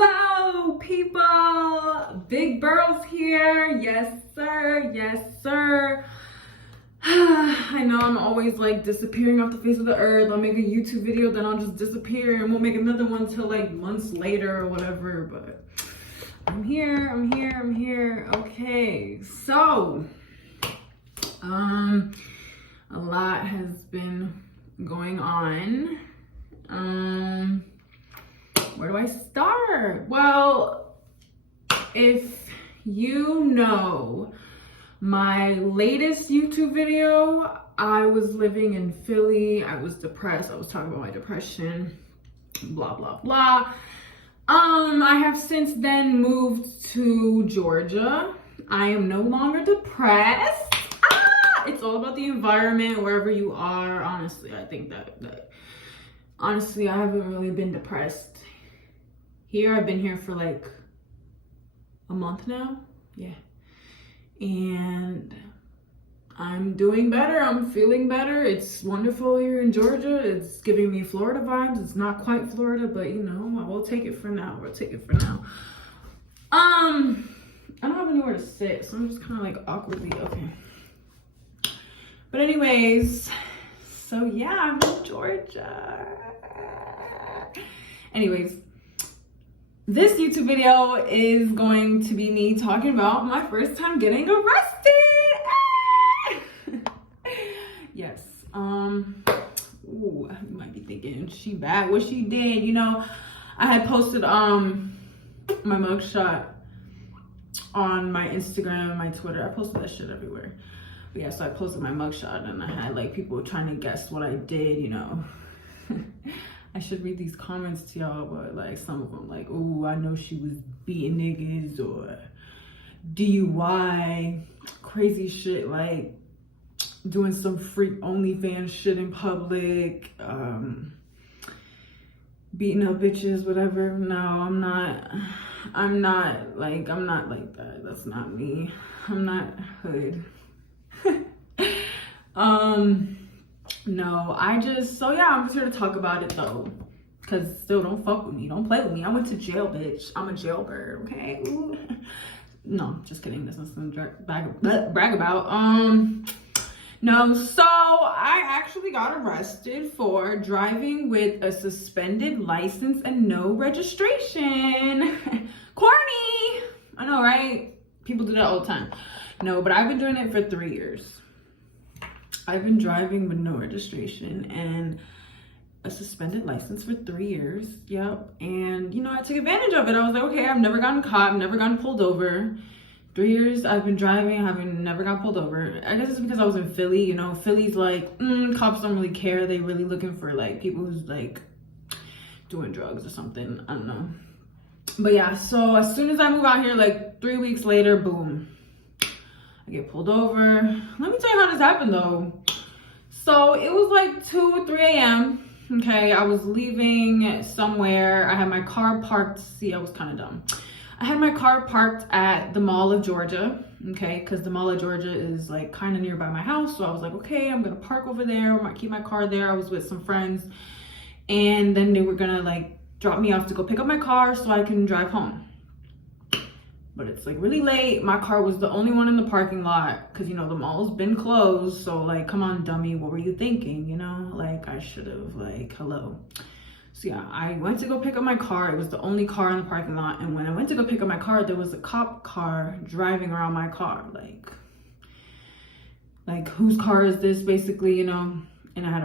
Hello, people. Big Burls here. Yes, sir. Yes, sir. I know I'm always like disappearing off the face of the earth. I'll make a YouTube video, then I'll just disappear and won't make another one till like months later or whatever. But I'm here. I'm here. I'm here. Okay. So, a lot has been going on. Where do I start? Well, if you know my latest YouTube video, I was living in Philly. I was depressed. I was talking about my depression, blah, blah, blah. I have since then moved to Georgia. I am no longer depressed. It's all about the environment, wherever you are. Honestly, I think that honestly, I haven't really been depressed here. I've been here for like a month now. Yeah. And I'm doing better. I'm feeling better. It's wonderful here in Georgia. It's giving me Florida vibes. It's not quite Florida, but you know, we'll take it for now. We'll take it for now. I don't have anywhere to sit, so I'm just kind of like awkwardly, okay. But anyways, so yeah, I'm in Georgia. Anyways, this YouTube video is going to be me talking about my first time getting arrested. Yes. Ooh, you might be thinking, she bad. What she did, you know, I had posted my mugshot on my Instagram and my Twitter. I posted that shit everywhere. But yeah, so I posted my mugshot and I had like people trying to guess what I did, you know. I should read these comments to y'all, but like some of them like, oh, I know she was beating niggas, or DUI, crazy shit, like doing some freak OnlyFans shit in public, beating up bitches, whatever. No, I'm not like that. That's not me. I'm not hood. No, so yeah, I'm just here to talk about it though, because still don't fuck with me, don't play with me. I went to jail, bitch. I'm a jailbird, okay? Ooh. No, just kidding. This is some brag about. No, so I actually got arrested for driving with a suspended license and no registration. Corny, I know, right? People do that all the time. No, but I've been doing it for 3 years. I've been driving with no registration and a suspended license for 3 years. Yep. And, you know, I took advantage of it. I was like, okay, I've never gotten caught. I've never gotten pulled over. 3 years I've been driving. I never got pulled over. I guess it's because I was in Philly. You know, Philly's like, cops don't really care. They really looking for like people who's like doing drugs or something. I don't know. But yeah, so as soon as I move out here, like 3 weeks later, boom, I get pulled over. Let me tell you how this happened though. So it was like 2 or 3 a.m. Okay, I was leaving somewhere. I had my car parked. See, I was kind of dumb. I had my car parked at the Mall of Georgia. Okay, because the Mall of Georgia is like kind of nearby my house. So I was like, okay, I'm gonna park over there. I might keep my car there. I was with some friends, and then they were gonna like drop me off to go pick up my car so I can drive home. But it's like really late. My car was the only one in the parking lot because, you know, the mall's been closed. So like, come on, dummy, what were you thinking? You know, like I should have, like, hello. So yeah, I went to go pick up my car. It was the only car in the parking lot. And when I went to go pick up my car, there was a cop car driving around my car. Like whose car is this, basically, you know? And I have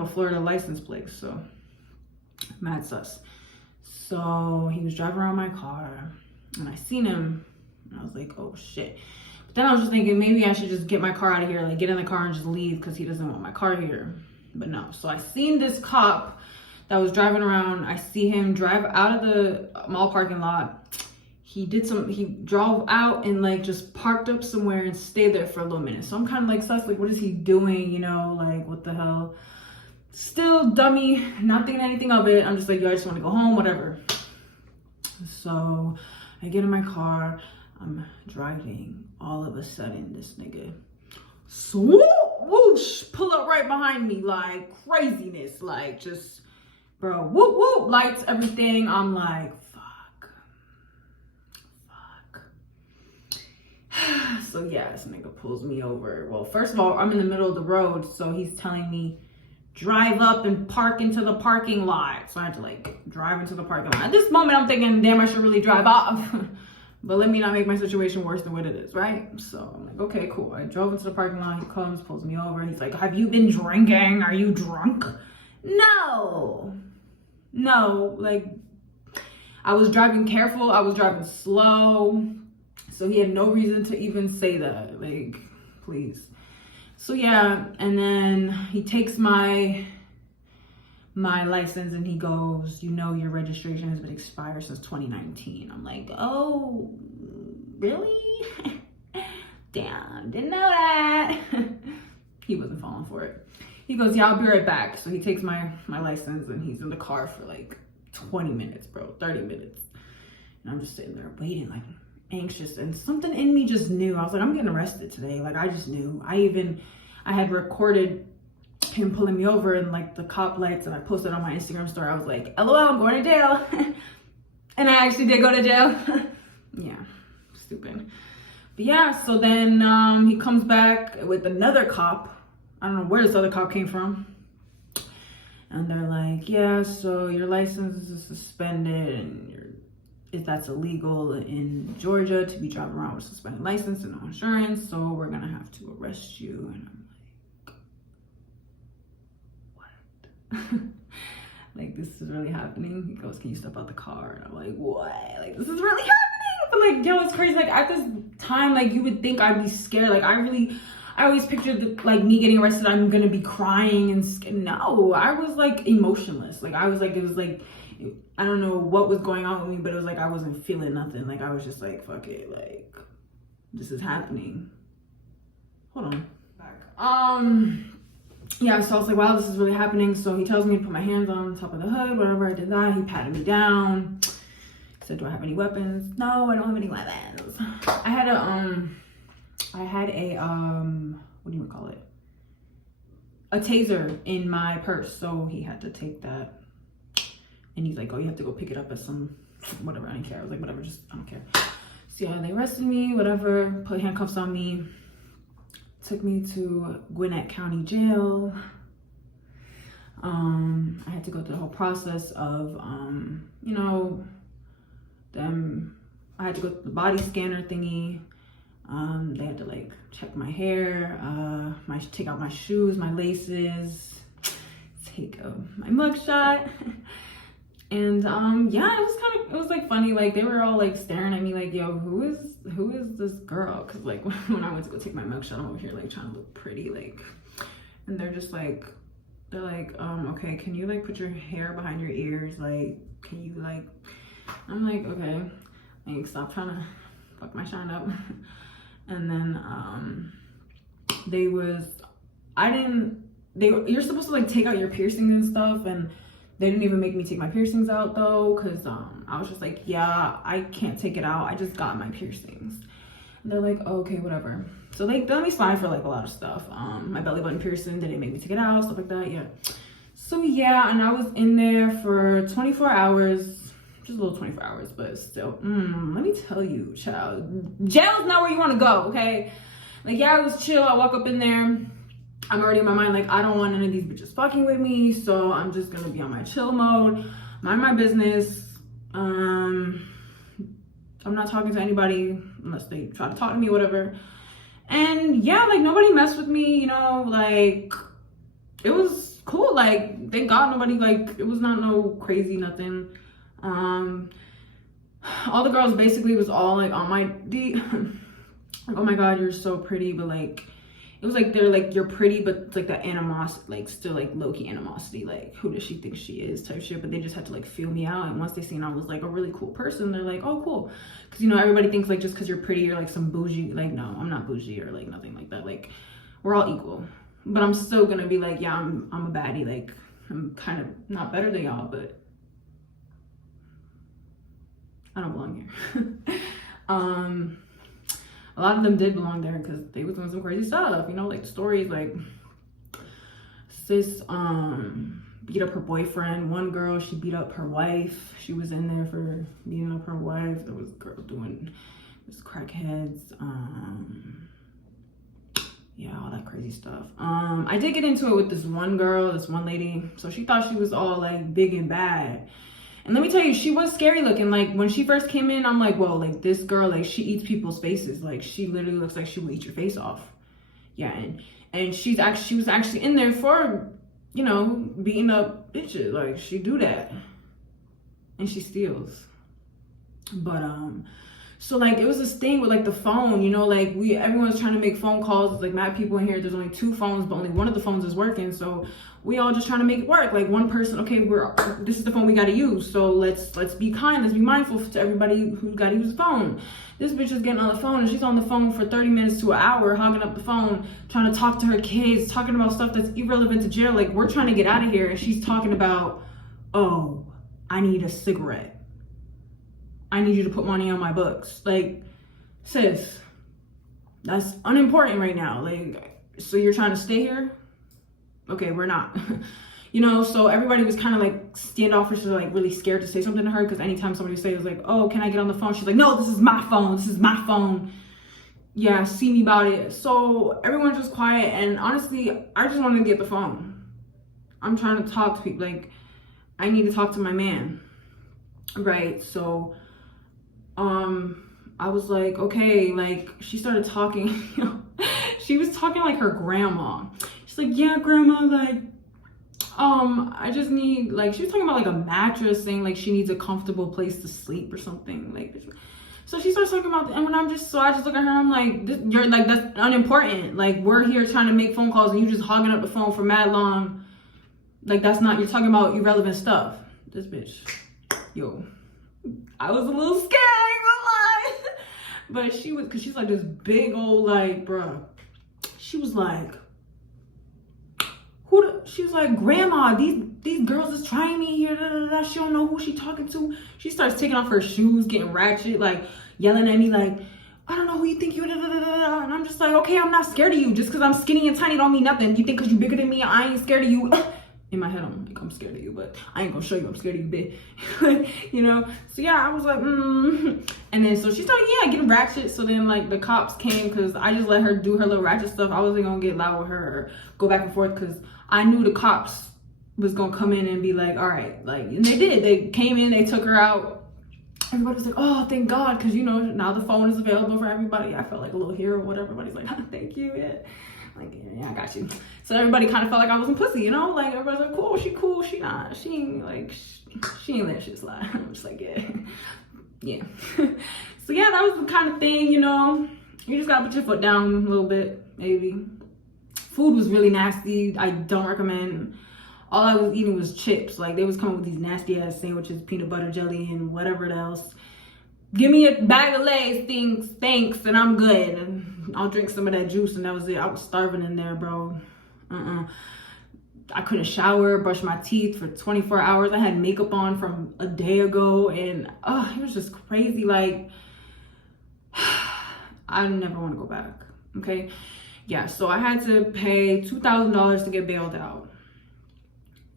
a Florida license plate, so mad sus. So he was driving around my car. And I seen him and I was like, oh shit. But then I was just thinking maybe I should just get my car out of here, like get in the car and just leave because he doesn't want my car here. But no, so I seen this cop that was driving around. I see him drive out of the mall parking lot. He drove out and like just parked up somewhere and stayed there for a little minute. So I'm kind of like sus, like what is he doing? You know, like what the hell? Still dummy, not thinking anything of it. I'm just like, yo, I just want to go home, whatever. So I get in my car, I'm driving. All of a sudden, this nigga, swoop, whoosh, pull up right behind me, like craziness, like just, bro, whoop, whoop, lights, everything. I'm like, fuck. So yeah, this nigga pulls me over. Well, first of all, I'm in the middle of the road, so he's telling me drive up and park into the parking lot. So I had to like drive into the parking lot. At this moment, I'm thinking, damn, I should really drive off. But let me not make my situation worse than what it is, right? So I'm like, okay, cool. I drove into the parking lot. He comes, pulls me over. He's like, have you been drinking? Are you drunk? No, like I was driving careful. I was driving slow. So he had no reason to even say that, like, please. So yeah, and then he takes my license and he goes, you know, your registration has been expired since 2019. I'm like, oh, really? Damn, didn't know that. He wasn't falling for it. He goes, yeah, I'll be right back. So he takes my license and he's in the car for like 20 minutes, bro, 30 minutes. And I'm just sitting there waiting, like anxious. And something in me just knew. I was like, I'm getting arrested today. Like, I just knew. I had recorded him pulling me over and like the cop lights, and I posted on my Instagram story. I was like, LOL, I'm going to jail. And I actually did go to jail. Yeah, stupid. But yeah, so then he comes back with another cop. I don't know where this other cop came from. And they're like, yeah, so your license is suspended and if that's illegal in Georgia to be driving around with a suspended license and no insurance, so we're gonna have to arrest you. And I'm like, what? Like, this is really happening? He goes, can you step out the car? And I'm like, what? Like, this is really happening? But like, yo, it's crazy. Like, at this time, like, you would think I'd be scared. Like, I always pictured like me getting arrested, I'm gonna be crying and no, I was like emotionless. Like, I was like, it was like, I don't know what was going on with me, but it was like I wasn't feeling nothing. Like, I was just like, fuck it, like, this is happening. Hold on. Back. Yeah, so I was like, wow, this is really happening. So he tells me to put my hands on top of the hood, whatever. I did that. He patted me down. He said, do I have any weapons? No, I don't have any weapons. I had a what do you call it? A taser in my purse. So he had to take that. And he's like, oh, you have to go pick it up at some, whatever, I don't care. I was like, whatever, just, I don't care. So yeah, they arrested me, whatever, put handcuffs on me, took me to Gwinnett County Jail. I had to go through the whole process of, you know, I had to go through the body scanner thingy. They had to like check my hair, take out my shoes, my laces, take my mugshot. And yeah, it was like funny. Like, they were all like staring at me like, yo, who is this girl? Cause like when I went to go take my mugshot, I'm over here like trying to look pretty, like, and they're like, okay, can you like put your hair behind your ears? Like, can you like, I'm like, okay, like, stop trying to fuck my shine up. And then you're supposed to like take out your piercings and stuff, and they didn't even make me take my piercings out though, because I was just like, yeah, I can't take it out, I just got my piercings. And they're like, oh, okay, whatever. So they let me slide for like a lot of stuff. My belly button piercing, they didn't make me take it out, stuff like that. Yeah. So yeah, and I was in there for 24 hours. Just a little 24 hours, but still, let me tell you, child, jail's not where you want to go, okay? Like, yeah, it was chill. I walk up in there, I'm already in my mind, like, I don't want none of these bitches fucking with me, so I'm just gonna be on my chill mode, mind my business. I'm not talking to anybody unless they try to talk to me, whatever. And yeah, like, nobody messed with me, you know, like, it was cool. Like, thank God nobody, like, it was not no crazy nothing. All the girls basically was all like on my D, like, oh my God, you're so pretty, but like, it was like, they're like, you're pretty, but it's like that animosity, like still like low-key animosity, like, who does she think she is type shit. But they just had to like feel me out, and once they seen I was like a really cool person, they're like, oh cool, because you know, everybody thinks like just because you're pretty you're like some bougie. Like, no, I'm not bougie or like nothing like that. Like, we're all equal, but I'm still gonna be like, yeah, I'm a baddie. Like, I'm kind of not better than y'all, but I don't belong here. A lot of them did belong there because they was doing some crazy stuff, you know, like stories like sis beat up her boyfriend. One girl, she beat up her wife. She was in there for beating up her wife. There was a girl doing just crackheads, yeah, all that crazy stuff. I did get into it with this one girl, this one lady. So she thought she was all like big and bad. And let me tell you, she was scary looking. Like when she first came in, I'm like, whoa, like this girl, like she eats people's faces. Like she literally looks like she will eat your face off. Yeah, and she was actually in there for, you know, beating up bitches. Like she do that. And she steals. But so like it was this thing with like the phone, you know, like everyone's trying to make phone calls. It's like mad people in here. There's only 2 phones, but only one of the phones is working. So we all just trying to make it work. Like one person, okay, this is the phone we got to use. So let's be kind. Let's be mindful to everybody who's got to use the phone. This bitch is getting on the phone and she's on the phone for 30 minutes to an hour, hogging up the phone, trying to talk to her kids, talking about stuff that's irrelevant to jail. Like we're trying to get out of here and she's talking about, oh, I need a cigarette. I need you to put money on my books. Like, sis, that's unimportant right now. Like, so you're trying to stay here? Okay, we're not. You know, so everybody was kind of like standoffish, like really scared to say something to her because anytime somebody would say, it was like, oh, can I get on the phone? She's like, no, this is my phone. This is my phone. Yeah, see me about it. So everyone's just quiet. And honestly, I just wanted to get the phone. I'm trying to talk to people. Like, I need to talk to my man. Right, so I was like, okay, like she started talking, you know, she was talking like her grandma. She's like, yeah, grandma, like, I just need, like, she was talking about like a mattress, saying like she needs a comfortable place to sleep or something. Like, so she starts talking about, and when I just look at her, I'm like, you're like, that's unimportant. Like, we're here trying to make phone calls and you just hogging up the phone for mad long. Like, that's not, you're talking about irrelevant stuff. This bitch, yo, I was a little scared, I ain't gonna lie. But she was, cause she's like this big old, like, bruh. She was like, she was like, grandma, these girls is trying me here, da, da, da. She don't know who she talking to. She starts taking off her shoes, getting ratchet, like yelling at me like, I don't know who you think you, da, da, da, da. And I'm just like, okay, I'm not scared of you. Just cause I'm skinny and tiny don't mean nothing. You think cause you bigger than me, I ain't scared of you. In my head, I'm like, I'm scared of you, but I ain't gonna show you I'm scared of you, bitch. You know? So yeah, I was like, And then so she started, yeah, getting ratchet. So then like the cops came because I just let her do her little ratchet stuff. I wasn't gonna get loud with her or go back and forth because I knew the cops was gonna come in and be like, all right, like, and they did. They came in, they took her out. Everybody was like, oh, thank God, because you know, now the phone is available for everybody. I felt like a little hero, whatever. Everybody's like, oh, thank you, yeah. Like, yeah, I got you. So everybody kind of felt like I wasn't pussy, you know? Like, everybody's like, cool, she not. She ain't, like, she ain't let shit slide. I'm just like, yeah. Yeah. So, yeah, that was the kind of thing, you know? You just gotta put your foot down a little bit, maybe. Food was really nasty. I don't recommend. All I was eating was chips. Like, they was coming with these nasty-ass sandwiches, peanut butter jelly, and whatever else. Give me a bag of Lay's, thanks, and I'm good. And I'll drink some of that juice, and that was it. I was starving in there, bro. I couldn't shower, brush my teeth for 24 hours. I had makeup on from a day ago, and it was just crazy. Like, I never want to go back, okay? Yeah, so I had to pay $2,000 to get bailed out.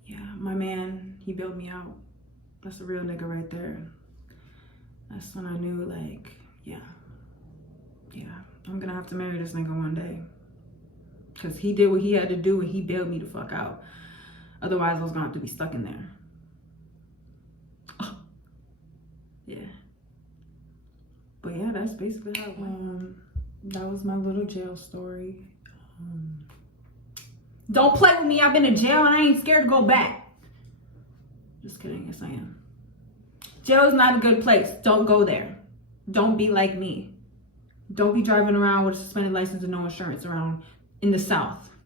Yeah, my man, he bailed me out. That's a real nigga right there. That's when I knew, like, yeah, I'm gonna have to marry this nigga one day. Because he did what he had to do and he bailed me the fuck out. Otherwise, I was gonna have to be stuck in there. Oh. Yeah. But yeah, that's basically how it went. That was my little jail story. Don't play with me. I've been to jail and I ain't scared to go back. Just kidding, yes I am. Jail is not a good place. Don't go there. Don't be like me. Don't be driving around with a suspended license and no insurance around in the South.